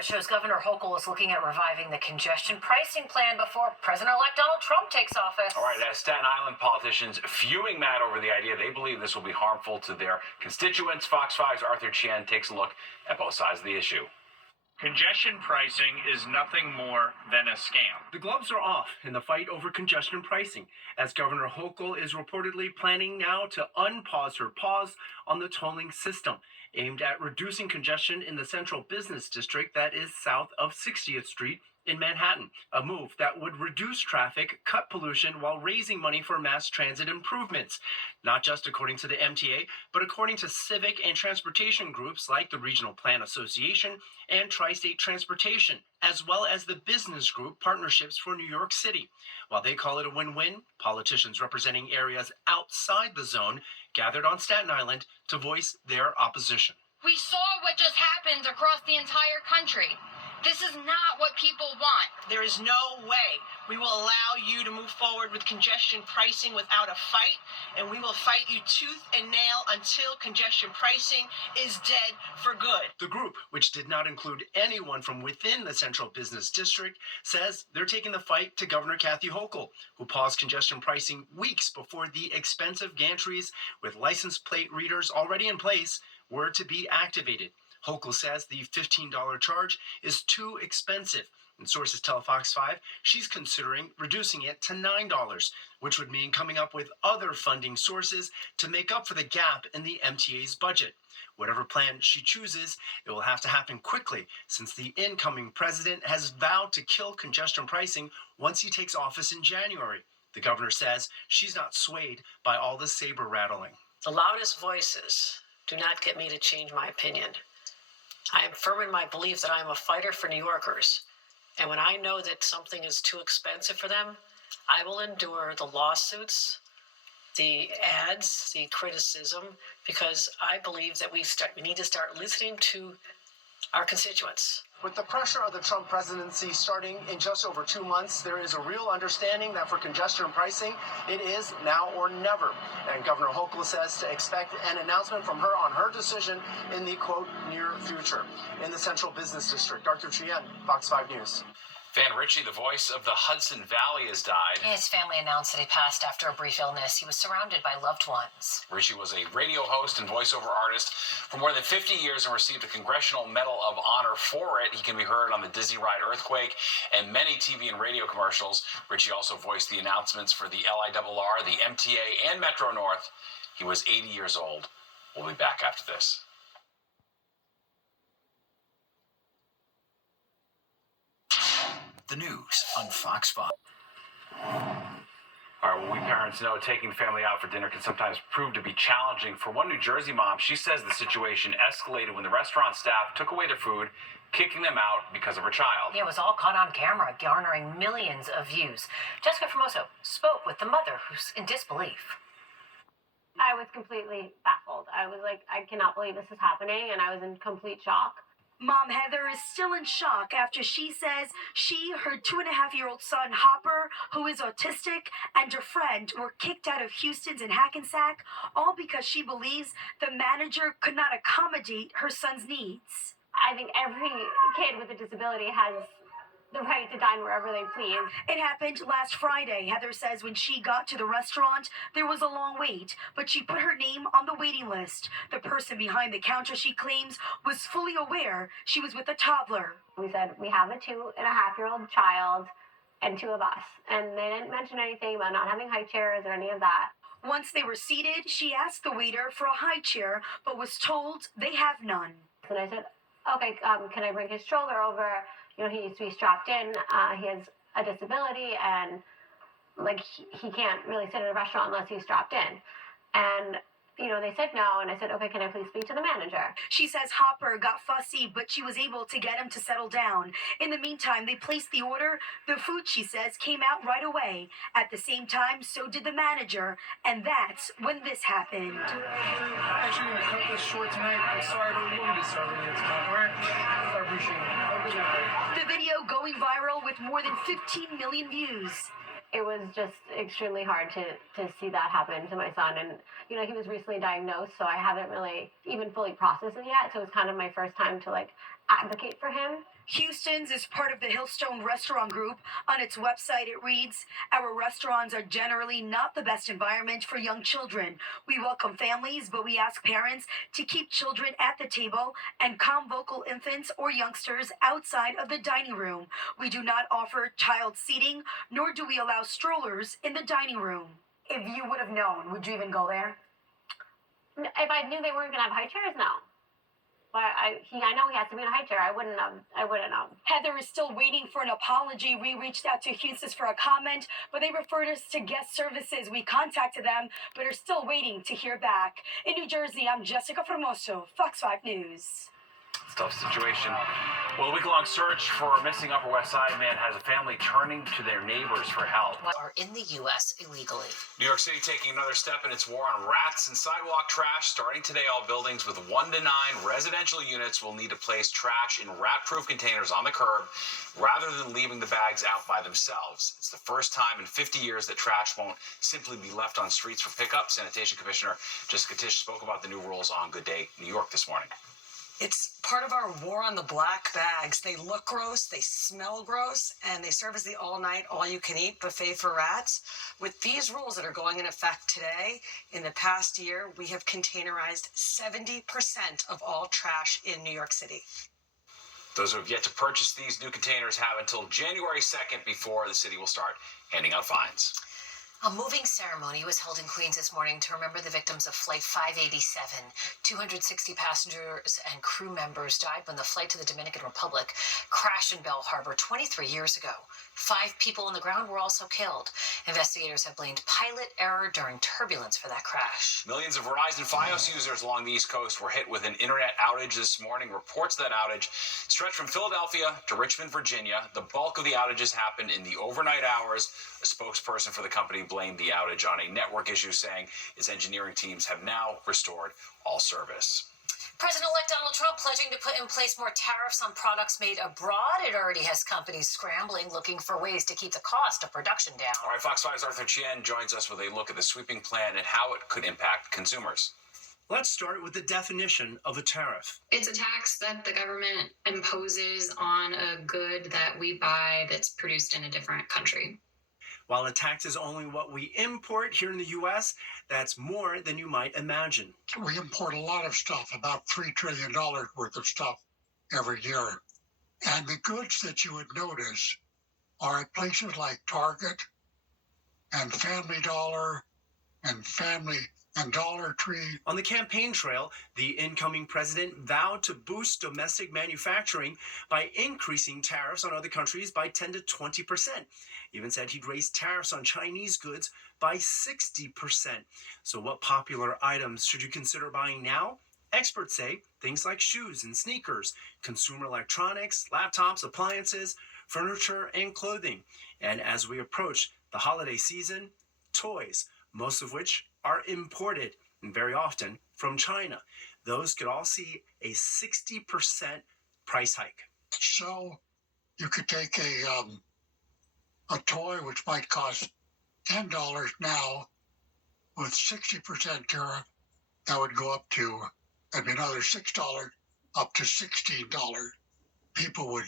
report shows Governor Hochul is looking at reviving the congestion pricing plan before President-elect Donald Trump takes office. All right, as Staten Island politicians fuming mad over the idea, they believe this will be harmful to their constituents. Fox 5's Arthur Chien takes a look at both sides of the issue. Congestion pricing is nothing more than a scam. The gloves are off in the fight over congestion pricing, as Governor Hochul is reportedly planning now to unpause her pause on the tolling system, aimed at reducing congestion in the central business district that is south of 60th Street in Manhattan, a move that would reduce traffic, cut pollution, while raising money for mass transit improvements. Not just according to the MTA, but according to civic and transportation groups like the Regional Plan Association and Tri-State Transportation, as well as the business group Partnerships for New York City. While they call it a win-win, politicians representing areas outside the zone gathered on Staten Island to voice their opposition. We saw what just happened across the entire country. This is not what people want. There is no way we will allow you to move forward with congestion pricing without a fight, and we will fight you tooth and nail until congestion pricing is dead for good. The group, which did not include anyone from within the Central Business District, says they're taking the fight to Governor Kathy Hochul, who paused congestion pricing weeks before the expensive gantries with license plate readers already in place were to be activated. Hochul says the $15 charge is too expensive. And sources tell Fox 5 she's considering reducing it to $9, which would mean coming up with other funding sources to make up for the gap in the MTA's budget. Whatever plan she chooses, it will have to happen quickly, since the incoming president has vowed to kill congestion pricing once he takes office in January. The governor says she's not swayed by all the saber rattling. The loudest voices do not get me to change my opinion. I am firm in my belief that I am a fighter for New Yorkers. And when I know that something is too expensive for them, I will endure the lawsuits, the ads, the criticism, because I believe that we need to start listening to our constituents. With the pressure of the Trump presidency starting in just over 2 months, there is a real understanding that for congestion pricing, it is now or never. And Governor Hochul says to expect an announcement from her on her decision in the, quote, near future. In the Central Business District, Arthur Chien, Fox 5 News. Van Ritchie, the voice of the Hudson Valley, has died. His family announced that he passed after a brief illness. He was surrounded by loved ones. Ritchie was a radio host and voiceover artist for more than 50 years and received a Congressional Medal of Honor for it. He can be heard on the Disney ride Earthquake and many TV and radio commercials. Ritchie also voiced the announcements for the LIRR, the MTA, and Metro North. He was 80 years old. We'll be back after this. The news on Fox 5. All right, well, we parents know taking the family out for dinner can sometimes prove to be challenging. For one New Jersey mom, she says the situation escalated when the restaurant staff took away their food, kicking them out because of her child. It was all caught on camera, garnering millions of views. Jessica Formoso spoke with the mother, who's in disbelief. I was completely baffled. I was like, I cannot believe this is happening, and I was in complete shock. Mom Heather is still in shock after she says she, her 2.5-year-old son Hopper, who is autistic, and her friend were kicked out of Houston's in Hackensack, all because she believes the manager could not accommodate her son's needs. I think every kid with a disability has the right to dine wherever they please. It happened last Friday. Heather says when she got to the restaurant, there was a long wait, but she put her name on the waiting list. The person behind the counter, she claims, was fully aware she was with a toddler. We said, we have a 2.5-year-old child and 2 of us. And they didn't mention anything about not having high chairs or any of that. Once they were seated, she asked the waiter for a high chair, but was told they have none. And I said, okay, can I bring his stroller over? You know, he needs to be strapped in. He has a disability, and like he can't really sit in a restaurant unless he's strapped in. And you know, they said no, and I said, okay, can I please speak to the manager? She says Hopper got fussy, but she was able to get him to settle down. In the meantime, they placed the order. The food, she says, came out right away. At the same time, so did the manager, and that's when this happened. Actually, I'm going to cut this short tonight. I'm sorry, but we won't be serving it tonight, all right? I appreciate it. Have a good night. The video going viral with more than 15 million views. It was just extremely hard to see that happen to my son. And, you know, he was recently diagnosed, so I haven't really even fully processed it yet. So it was kind of my first time to, like, advocate for him. Houston's is part of the Hillstone Restaurant Group. On its website, it reads, "Our restaurants are generally not the best environment for young children. We welcome families, but we ask parents to keep children at the table and convocal infants or youngsters outside of the dining room. We do not offer child seating, nor do we allow strollers in the dining room." If you would have known, would you even go there? If I knew they weren't going to have high chairs, no. But I know he has to be in a high chair. I wouldn't know. Heather is still waiting for an apology. We reached out to Houston's for a comment, but they referred us to guest services. We contacted them, but are still waiting to hear back. In New Jersey, I'm Jessica Formoso, Fox 5 News. It's a tough situation. Well, a week-long search for a missing Upper West Side man has a family turning to their neighbors for help. Are in the U.S. illegally. New York City taking another step in its war on rats and sidewalk trash. Starting today, all buildings with 1 to 9 residential units will need to place trash in rat-proof containers on the curb rather than leaving the bags out by themselves. It's the first time in 50 years that trash won't simply be left on streets for pickup. Sanitation Commissioner Jessica Tisch spoke about the new rules on Good Day New York this morning. It's part of our war on the black bags. They look gross, they smell gross, and they serve as the all-night, all-you-can-eat buffet for rats. With these rules that are going in effect today, in the past year, we have containerized 70% of all trash in New York City. Those who have yet to purchase these new containers have until January 2nd before the city will start handing out fines. A moving ceremony was held in Queens this morning to remember the victims of Flight 587. 260 passengers and crew members died when the flight to the Dominican Republic crashed in Belle Harbor 23 years ago. 5 people on the ground were also killed. Investigators have blamed pilot error during turbulence for that crash. Millions of Verizon Fios users along the East Coast were hit with an internet outage this morning. Reports of that outage stretched from Philadelphia to Richmond, Virginia. The bulk of the outages happened in the overnight hours. A spokesperson for the company blamed the outage on a network issue, saying its engineering teams have now restored all service. President-elect Donald Trump pledging to put in place more tariffs on products made abroad. It already has companies scrambling, looking for ways to keep the cost of production down. All right, Fox 5's Arthur Chien joins us with a look at the sweeping plan and how it could impact consumers. Let's start with the definition of a tariff. It's a tax that the government imposes on a good that we buy that's produced in a different country. While a tax is only what we import here in the U.S., that's more than you might imagine. We import a lot of stuff, about $3 trillion worth of stuff every year. And the goods that you would notice are at places like Target and Family Dollar and Dollar Tree. On the campaign trail, the incoming president vowed to boost domestic manufacturing by increasing tariffs on other countries by 10 to 20%. Even said he'd raise tariffs on Chinese goods by 60%. So what popular items should you consider buying now? Experts say things like shoes and sneakers, consumer electronics, laptops, appliances, furniture, and clothing. And as we approach the holiday season, toys, most of which are imported, and very often from China. Those could all see a 60% price hike. So you could take a toy which might cost $10 now with 60% tariff, that would go up to, that'd be another $6 up to $16. People would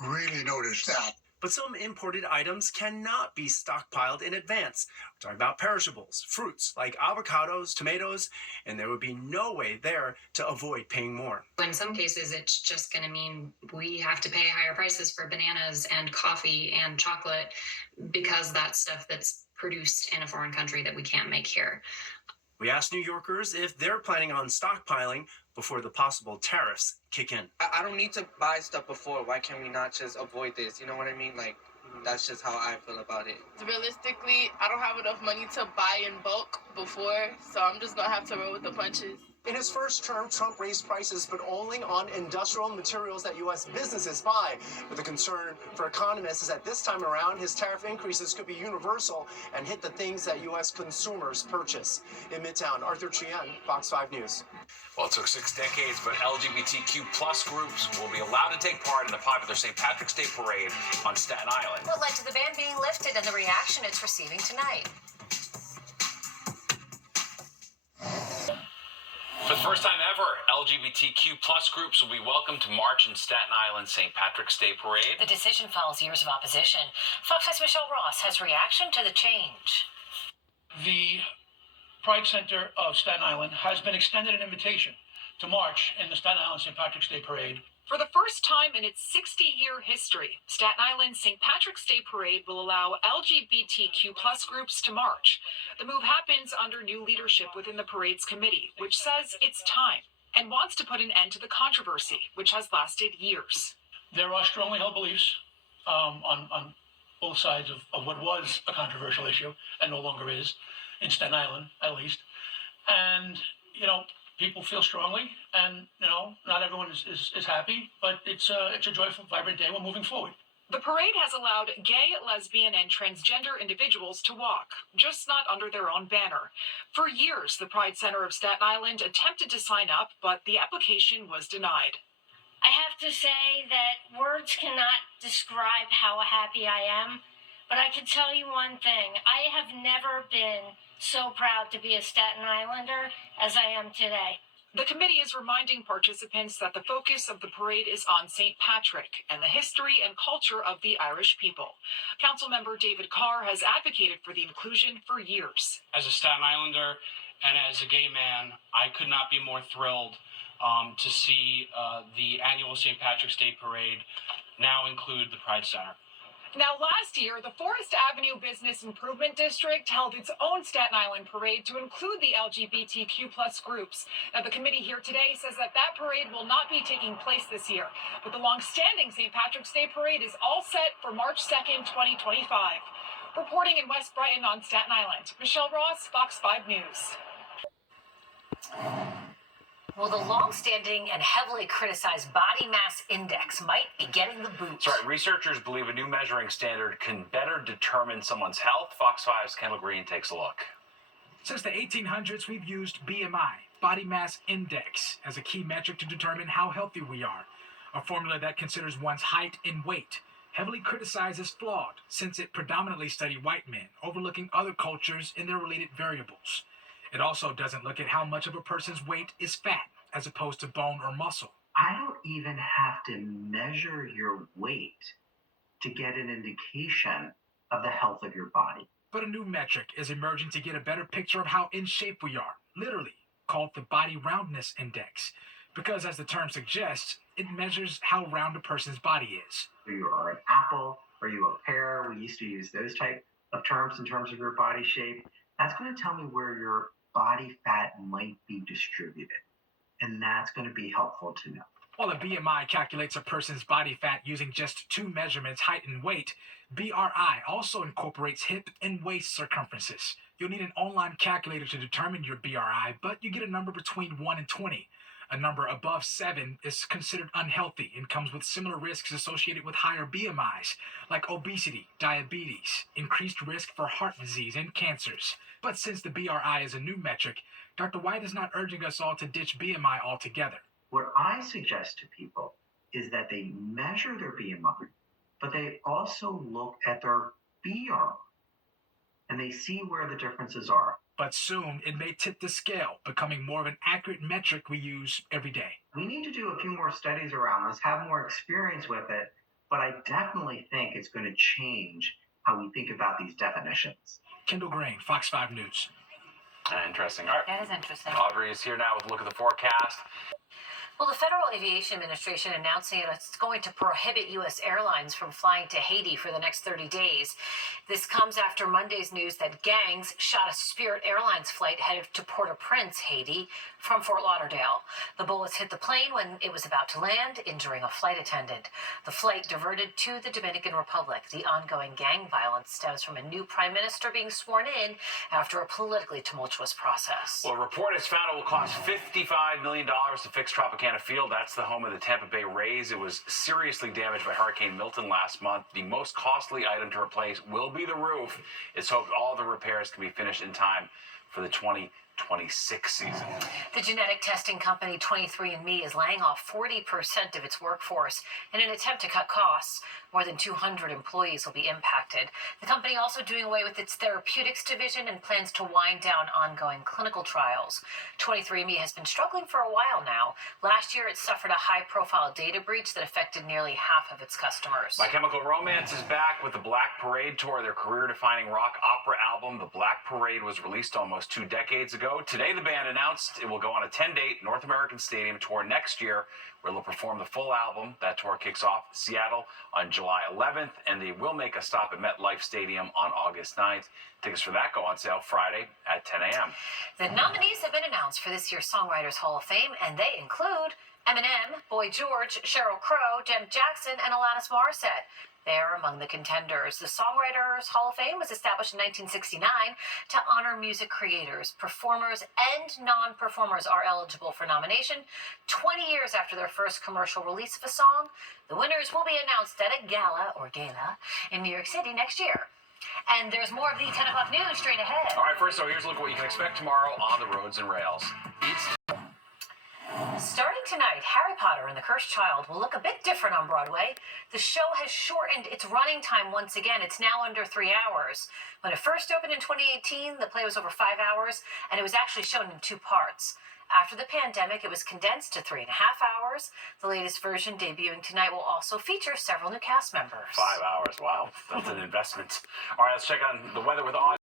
really notice that. But some imported items cannot be stockpiled in advance. We're talking about perishables, fruits like avocados, tomatoes, and there would be no way there to avoid paying more. In some cases, it's just going to mean we have to pay higher prices for bananas and coffee and chocolate because that's stuff that's produced in a foreign country that we can't make here. We asked New Yorkers if they're planning on stockpiling before the possible tariffs kick in. I don't need to buy stuff before. Why can we not just avoid this? You know what I mean? Like, that's just how I feel about it. Realistically, I don't have enough money to buy in bulk before, so I'm just going to have to roll with the punches. In his first term, Trump raised prices, but only on industrial materials that U.S. businesses buy. But the concern for economists is that this time around, his tariff increases could be universal and hit the things that U.S. consumers purchase. In Midtown, Arthur Chien, Fox 5 News. Well, it took 6 decades, but LGBTQ plus groups will be allowed to take part in the popular St. Patrick's Day Parade on Staten Island. What led to the ban being lifted and the reaction it's receiving tonight? For the first time ever, LGBTQ plus groups will be welcome to march in Staten Island St. Patrick's Day Parade. The decision follows years of opposition. Fox 5's Michelle Ross has reaction to the change. The Pride Center of Staten Island has been extended an invitation to march in the Staten Island St. Patrick's Day Parade. For the first time in its 60-year history, Staten Island St. Patrick's Day Parade will allow LGBTQ plus groups to march. The move happens under new leadership within the parade's committee, which says it's time and wants to put an end to the controversy, which has lasted years. There are strongly held beliefs on both sides of what was a controversial issue and no longer is, in Staten Island at least. And, people feel strongly, and, not everyone is happy, but it's a joyful, vibrant day. We're moving forward. The parade has allowed gay, lesbian, and transgender individuals to walk, just not under their own banner. For years, the Pride Center of Staten Island attempted to sign up, but the application was denied. I have to say that words cannot describe how happy I am, but I can tell you one thing. I have never been so proud to be a Staten Islander as I am today. The committee is reminding participants that the focus of the parade is on St. Patrick and the history and culture of the Irish people. Councilmember David Carr has advocated for the inclusion for years. As a Staten Islander and as a gay man, I could not be more thrilled to see the annual St. Patrick's Day Parade now include the Pride Center. Now, last year, the Forest Avenue Business Improvement District held its own Staten Island parade to include the LGBTQ plus groups. Now, the committee here today says that parade will not be taking place this year, but the long-standing St. Patrick's Day Parade is all set for March 2nd, 2025. Reporting in West Brighton on Staten Island, Michelle Ross, Fox 5 News. Well, the long-standing and heavily criticized body mass index might be getting the boot. That's right. Researchers believe a new measuring standard can better determine someone's health. Fox 5's Kendall Green takes a look. Since the 1800s, we've used BMI, body mass index, as a key metric to determine how healthy we are. A formula that considers one's height and weight. Heavily criticized as flawed, since it predominantly studied white men, overlooking other cultures and their related variables. It also doesn't look at how much of a person's weight is fat, as opposed to bone or muscle. I don't even have to measure your weight to get an indication of the health of your body. But a new metric is emerging to get a better picture of how in shape we are, literally called the Body Roundness Index. Because as the term suggests, it measures how round a person's body is. You are an apple, are you a pear? We used to use those type of terms in terms of your body shape. That's going to tell me where your body fat might be distributed. And that's going to be helpful to know. While a BMI calculates a person's body fat using just two measurements, height and weight, BRI also incorporates hip and waist circumferences. You'll need an online calculator to determine your BRI, but you get a number between 1 and 20. A number above 7 is considered unhealthy and comes with similar risks associated with higher BMIs, like obesity, diabetes, increased risk for heart disease, and cancers. But since the BRI is a new metric, Dr. White is not urging us all to ditch BMI altogether. What I suggest to people is that they measure their BMI, but they also look at their BRI, and they see where the differences are. But soon, it may tip the scale, becoming more of an accurate metric we use every day. We need to do a few more studies around this, have more experience with it, but I definitely think it's going to change how we think about these definitions. Kendall Green, Fox 5 News. Interesting. All right. That is interesting. Audrey is here now with a look at the forecast. Well, the Federal Aviation Administration announcing it's going to prohibit U.S. airlines from flying to Haiti for the next 30 days. This comes after Monday's news that gangs shot a Spirit Airlines flight headed to Port-au-Prince, Haiti, from Fort Lauderdale. The bullets hit the plane when it was about to land, injuring a flight attendant. The flight diverted to the Dominican Republic. The ongoing gang violence stems from a new prime minister being sworn in after a politically tumultuous process. Well, a report has found it will cost $55 million to fix Tropicana Field. That's the home of the Tampa Bay Rays. It was seriously damaged by Hurricane Milton last month. The most costly item to replace will be the roof. It's hoped all the repairs can be finished in time for the 20 26 season. The genetic testing company 23andMe is laying off 40% of its workforce in an attempt to cut costs. More than 200 employees will be impacted. The company also doing away with its therapeutics division and plans to wind down ongoing clinical trials. 23andMe has been struggling for a while now. Last year, it suffered a high-profile data breach that affected nearly half of its customers. My Chemical Romance is back with the Black Parade tour, their career-defining rock opera album. The Black Parade was released almost 2 decades ago. Today, the band announced it will go on a 10-date North American Stadium tour next year, where they'll perform the full album. That tour kicks off in Seattle on July 11th, and they will make a stop at MetLife Stadium on August 9th. Tickets for that go on sale Friday at 10 a.m. The nominees have been announced for this year's Songwriters Hall of Fame, and they include Eminem, Boy George, Sheryl Crow, Janet Jackson, and Alanis Morissette. They are among the contenders. The Songwriters Hall of Fame was established in 1969 to honor music creators. Performers and non-performers are eligible for nomination 20 years after their first commercial release of a song. The winners will be announced at a gala in New York City next year. And there's more of the 10 o'clock news straight ahead. All right, first, so here's a look at what you can expect tomorrow on the Roads and Rails. Starting tonight, Harry Potter and the Cursed Child will look a bit different on Broadway. The show has shortened its running time once again. It's now under 3 hours. When it first opened in 2018, the play was over 5 hours, and it was actually shown in 2 parts. After the pandemic, it was condensed to 3.5 hours. The latest version, debuting tonight, will also feature several new cast members. 5 hours, wow. That's an investment. All right, let's check on the weather with Audrey.